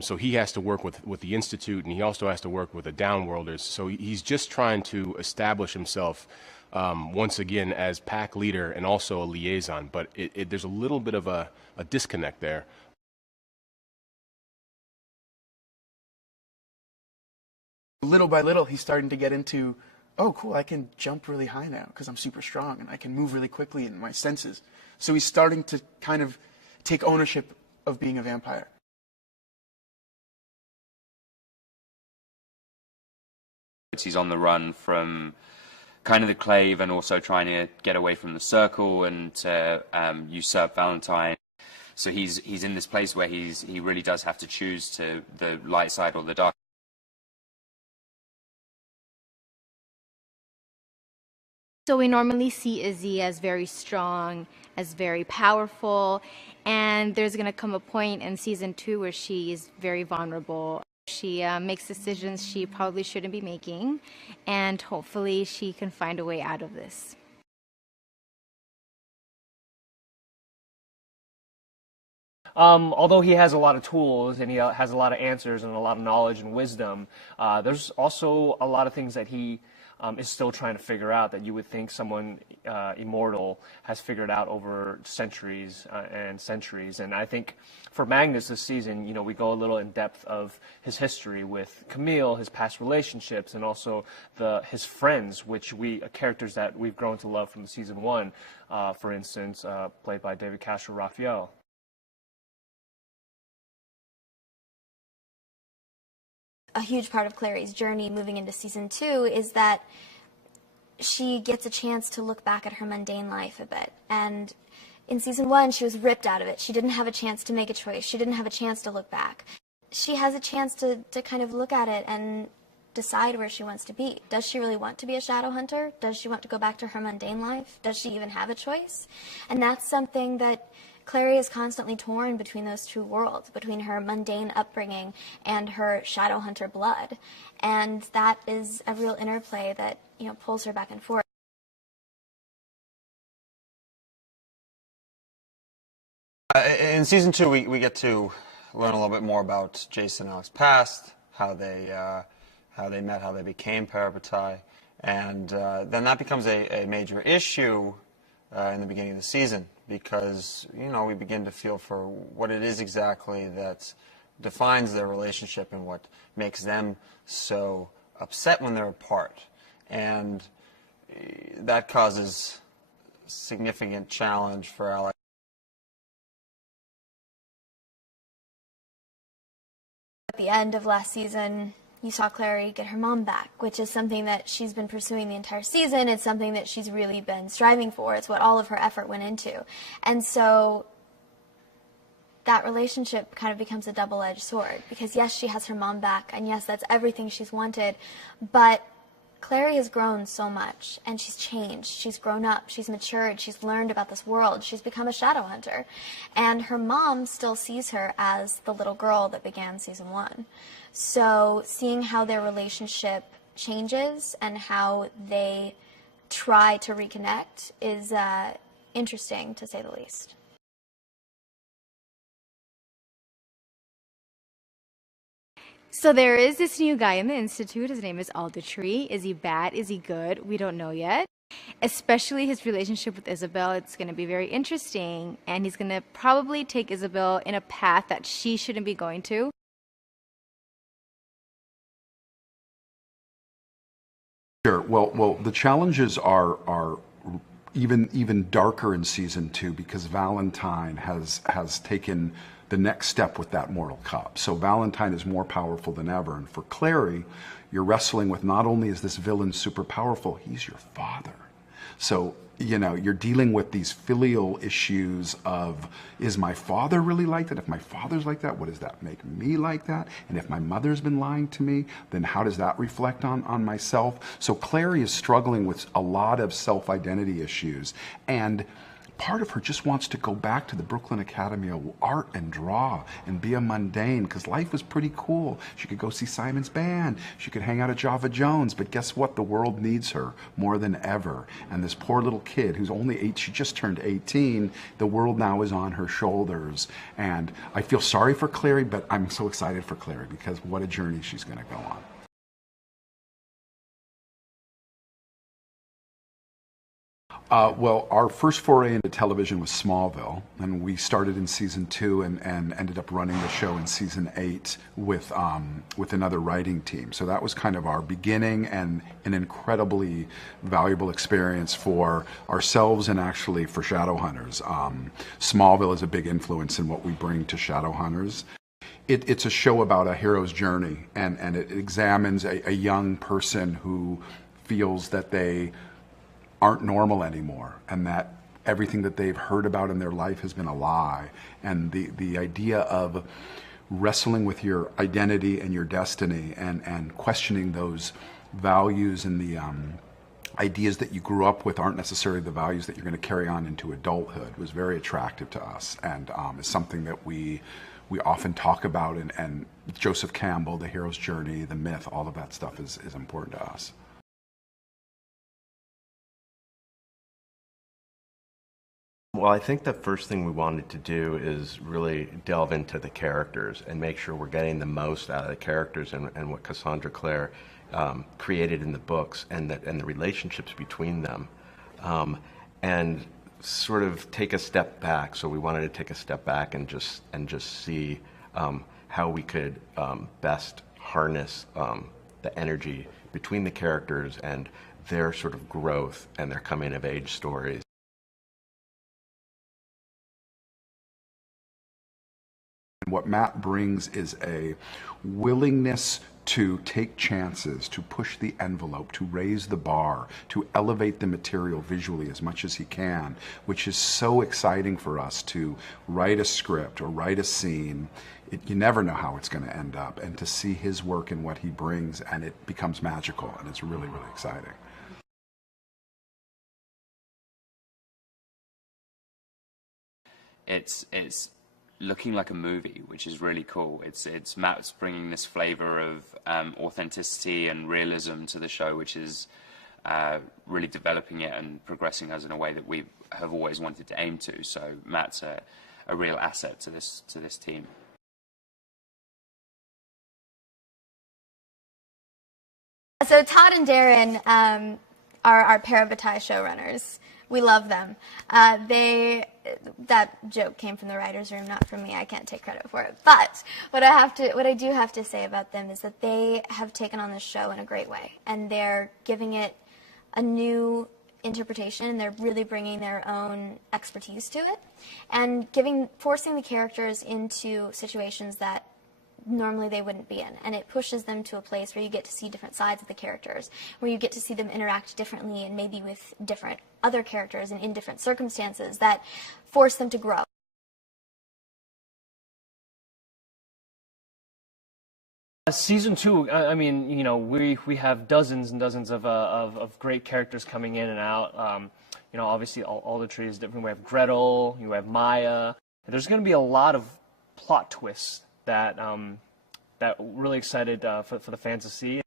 So he has to work with the Institute, and he also has to work with the Downworlders. So he's just trying to establish himself once again as pack leader and also a liaison. But there's a little bit of a disconnect there. Little by little, he's starting to get into, oh, cool, I can jump really high now because I'm super strong, and I can move really quickly in my senses. So he's starting to kind of take ownership of being a vampire. He's on the run from kind of the Clave and also trying to get away from the Circle and to usurp Valentine. So he's in this place where he really does have to choose to the light side or the dark. So we normally see Izzy as very strong, as very powerful, and there's going to come a point in season 2 where she is very vulnerable. She makes decisions she probably shouldn't be making, and hopefully she can find a way out of this. Although he has a lot of tools and he has a lot of answers and a lot of knowledge and wisdom, there's also a lot of things that he is still trying to figure out that you would think someone immortal has figured out over centuries and centuries. And I think for Magnus this season, you know, we go a little in depth of his history with Camille, his past relationships, and also his friends, which characters that we've grown to love from season 1, for instance, played by David Castro Raphael. A huge part of Clary's journey moving into season 2 is that she gets a chance to look back at her mundane life a bit. And in season 1, she was ripped out of it. She didn't have a chance to make a choice. She didn't have a chance to look back. She has a chance to kind of look at it and decide where she wants to be. Does she really want to be a Shadowhunter? Does she want to go back to her mundane life? Does she even have a choice? And that's something that Clary is constantly torn between those two worlds, between her mundane upbringing and her Shadowhunter blood. And that is a real interplay that, you know, pulls her back and forth. In season 2, we get to learn a little bit more about Jason and Alex's past, how they met, how they became Parabatai, and then that becomes a major issue in the beginning of the season, because, you know, we begin to feel for what it is exactly that defines their relationship and what makes them so upset when they're apart. And that causes significant challenge for Alex. At the end of last season, you saw Clary get her mom back, which is something that she's been pursuing the entire season. It's something that she's really been striving for. It's what all of her effort went into. And so that relationship kind of becomes a double-edged sword, because yes, she has her mom back, and yes, that's everything she's wanted, but Clary has grown so much, and she's changed. She's grown up, she's matured, she's learned about this world, she's become a Shadowhunter. And her mom still sees her as the little girl that began season 1. So seeing how their relationship changes and how they try to reconnect is interesting, to say the least. So there is this new guy in the Institute. His name is Aldertree. Is he bad? Is he good? We don't know yet. Especially his relationship with Isabel. It's going to be very interesting. And he's going to probably take Isabel in a path that she shouldn't be going to. Sure. Well, the challenges are even darker in season 2, because Valentine has taken the next step with that mortal cup. So Valentine is more powerful than ever. And for Clary, you're wrestling with, not only is this villain super powerful, he's your father. So, you know, you're dealing with these filial issues of, is my father really like that? If my father's like that, what does that make me like that? And if my mother's been lying to me, then how does that reflect on myself? So Clary is struggling with a lot of self-identity issues. And part of her just wants to go back to the Brooklyn Academy of Art and draw and be a mundane, because life was pretty cool. She could go see Simon's band. She could hang out at Java Jones. But guess what? The world needs her more than ever. And this poor little kid who's only 8, she just turned 18, the world now is on her shoulders. And I feel sorry for Clary, but I'm so excited for Clary because what a journey she's going to go on. Well, our first foray into television was Smallville, and we started in season 2 and ended up running the show in season 8 with another writing team. So that was kind of our beginning and an incredibly valuable experience for ourselves and actually for Shadowhunters. Smallville is a big influence in what we bring to Shadowhunters. It's a show about a hero's journey, and it examines a young person who feels that they aren't normal anymore, and that everything that they've heard about in their life has been a lie. And the idea of wrestling with your identity and your destiny and questioning those values and the ideas that you grew up with aren't necessarily the values that you're going to carry on into adulthood was very attractive to us, and is something that we often talk about, and Joseph Campbell, the hero's journey, the myth, all of that stuff is important to us. Well, I think the first thing we wanted to do is really delve into the characters and make sure we're getting the most out of the characters and what Cassandra Clare created in the books and the relationships between them, and sort of take a step back. So we wanted to take a step back and just see how we could best harness the energy between the characters and their sort of growth and their coming of age stories. What Matt brings is a willingness to take chances, to push the envelope, to raise the bar, to elevate the material visually as much as he can, which is so exciting for us to write a script or write a scene. You never know how it's going to end up, and to see his work and what he brings, and it becomes magical, and it's really, really exciting. It's looking like a movie, which is really cool. It's Matt's bringing this flavor of authenticity and realism to the show, which is really developing it and progressing us in a way that we have always wanted to aim to. So Matt's a real asset to this team. So Todd and Darren are our Parabatai showrunners. We love them. That joke came from the writer's room, not from me. I can't take credit for it. But what I do have to say about them is that they have taken on this show in a great way, and they're giving it a new interpretation. They're really bringing their own expertise to it, and forcing the characters into situations that normally they wouldn't be in, and it pushes them to a place where you get to see different sides of the characters, where you get to see them interact differently and maybe with different other characters and in different circumstances that force them to grow. Season 2, I mean, you know, we have dozens and dozens of great characters coming in and out. You know, obviously all the trees is different. We have Gretel, you have Maya. There's going to be a lot of plot twists that that really excited for the fans to see.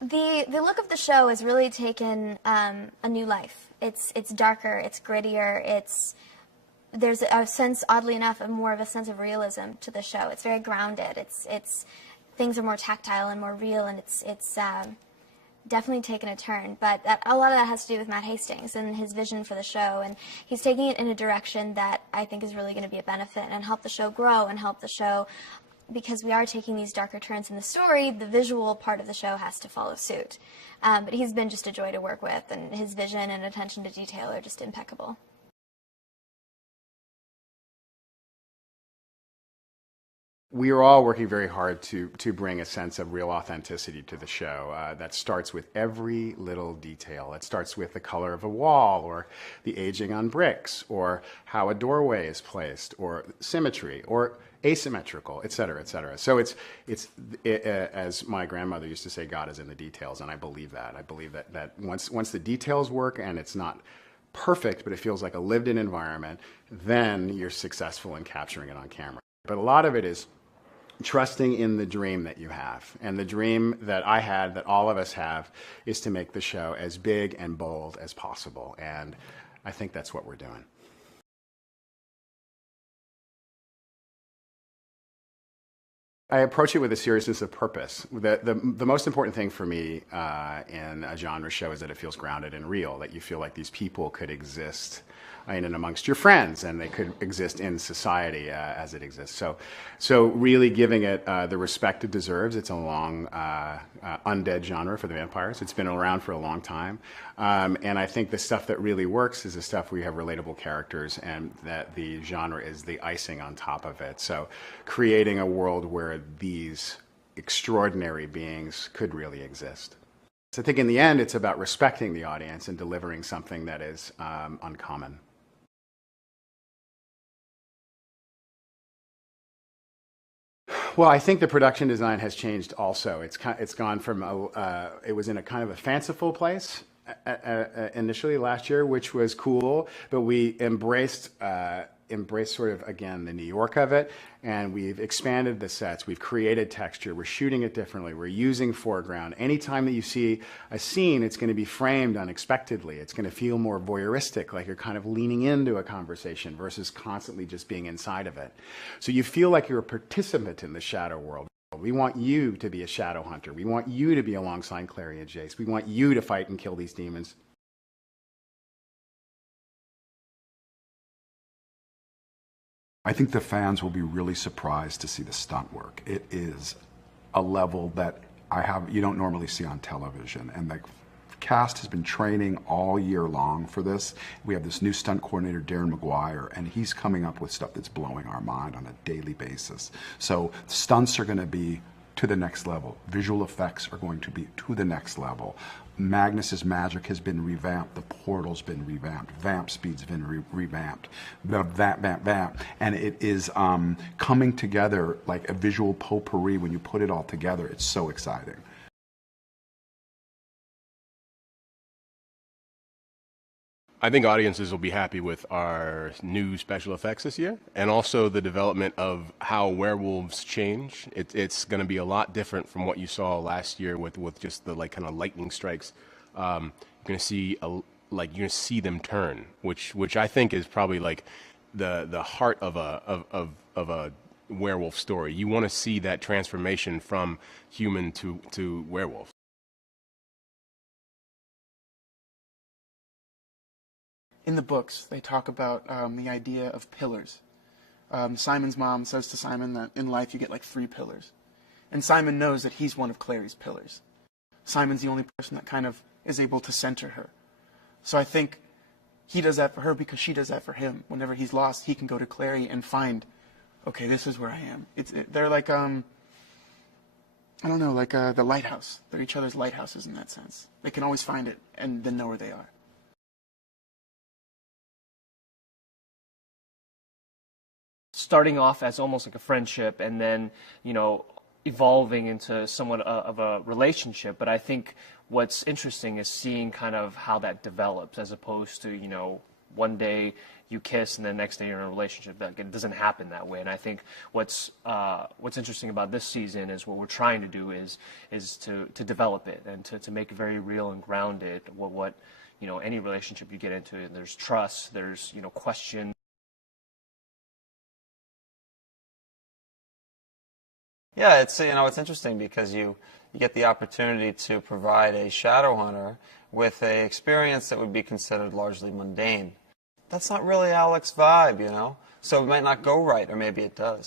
The look of the show has really taken a new life. It's darker, it's grittier, there's a sense, oddly enough, more of a sense of realism to the show. It's very grounded. It's things are more tactile and more real, and it's definitely taken a turn. But a lot of that has to do with Matt Hastings and his vision for the show, and he's taking it in a direction that I think is really going to be a benefit and help the show grow and help the show, because we are taking these darker turns in the story. The visual part of the show has to follow suit. But he's been just a joy to work with, and his vision and attention to detail are just impeccable. We are all working very hard to bring a sense of real authenticity to the show. That starts with every little detail. It starts with the color of a wall, or the aging on bricks, or how a doorway is placed, or symmetry, or asymmetrical, et cetera, et cetera. So as my grandmother used to say, God is in the details, and I believe that. I believe that once the details work and it's not perfect, but it feels like a lived-in environment, then you're successful in capturing it on camera. But a lot of it is trusting in the dream that you have. And the dream that I had, that all of us have, is to make the show as big and bold as possible. And I think that's what we're doing. I approach it with a seriousness of purpose. The most important thing for me in a genre show is that it feels grounded and real, that you feel like these people could exist in and amongst your friends, and they could exist in society as it exists. So really giving it the respect it deserves. It's a long, undead genre for the vampires. It's been around for a long time. And I think the stuff that really works is the stuff where you have relatable characters, and that the genre is the icing on top of it. So creating a world where these extraordinary beings could really exist. So I think in the end, it's about respecting the audience and delivering something that is uncommon. Well, I think the production design has changed also. It's gone from it was in a kind of a fanciful place initially last year, which was cool, but we embraced sort of, again, the New York of it, and we've expanded the sets, we've created texture, we're shooting it differently, we're using foreground. Anytime that you see a scene, it's going to be framed unexpectedly. It's going to feel more voyeuristic, like you're kind of leaning into a conversation versus constantly just being inside of it. So you feel like you're a participant in the shadow world. We want you to be a shadow hunter. We want you to be alongside Clary and Jace. We want you to fight and kill these demons. I think the fans will be really surprised to see the stunt work. It is a level that you don't normally see on television, and the cast has been training all year long for this. We have this new stunt coordinator, Darren McGuire, and he's coming up with stuff that's blowing our mind on a daily basis. So stunts are going to be to the next level. Visual effects are going to be to the next level. Magnus's magic has been revamped. The portal's been revamped. Vamp speed's been revamped. Vamp. And it is coming together like a visual potpourri. When you put it all together, it's so exciting. I think audiences will be happy with our new special effects this year, and also the development of how werewolves change. It's going to be a lot different from what you saw last year with just the kind of lightning strikes. You're going to see you're going to see them turn, which I think is probably like the heart of a werewolf story. You want to see that transformation from human to werewolf. In the books, they talk about the idea of pillars. Simon's mom says to Simon that in life you get like 3 pillars. And Simon knows that he's one of Clary's pillars. Simon's the only person that kind of is able to center her. So I think he does that for her because she does that for him. Whenever he's lost, he can go to Clary and find, okay, this is where I am. They're like, I don't know, like the lighthouse. They're each other's lighthouses in that sense. They can always find it and then know where they are. Starting off as almost like a friendship, and then, evolving into somewhat of a relationship. But I think what's interesting is seeing kind of how that develops, as opposed to, one day you kiss and the next day you're in a relationship. That it doesn't happen that way. And I think what's interesting about this season is what we're trying to do is to develop it and to make it very real and grounded. What any relationship you get into, there's trust, there's question. Yeah, it's interesting because you get the opportunity to provide a shadow hunter with an experience that would be considered largely mundane. That's not really Alex's vibe, So it might not go right, or maybe it does.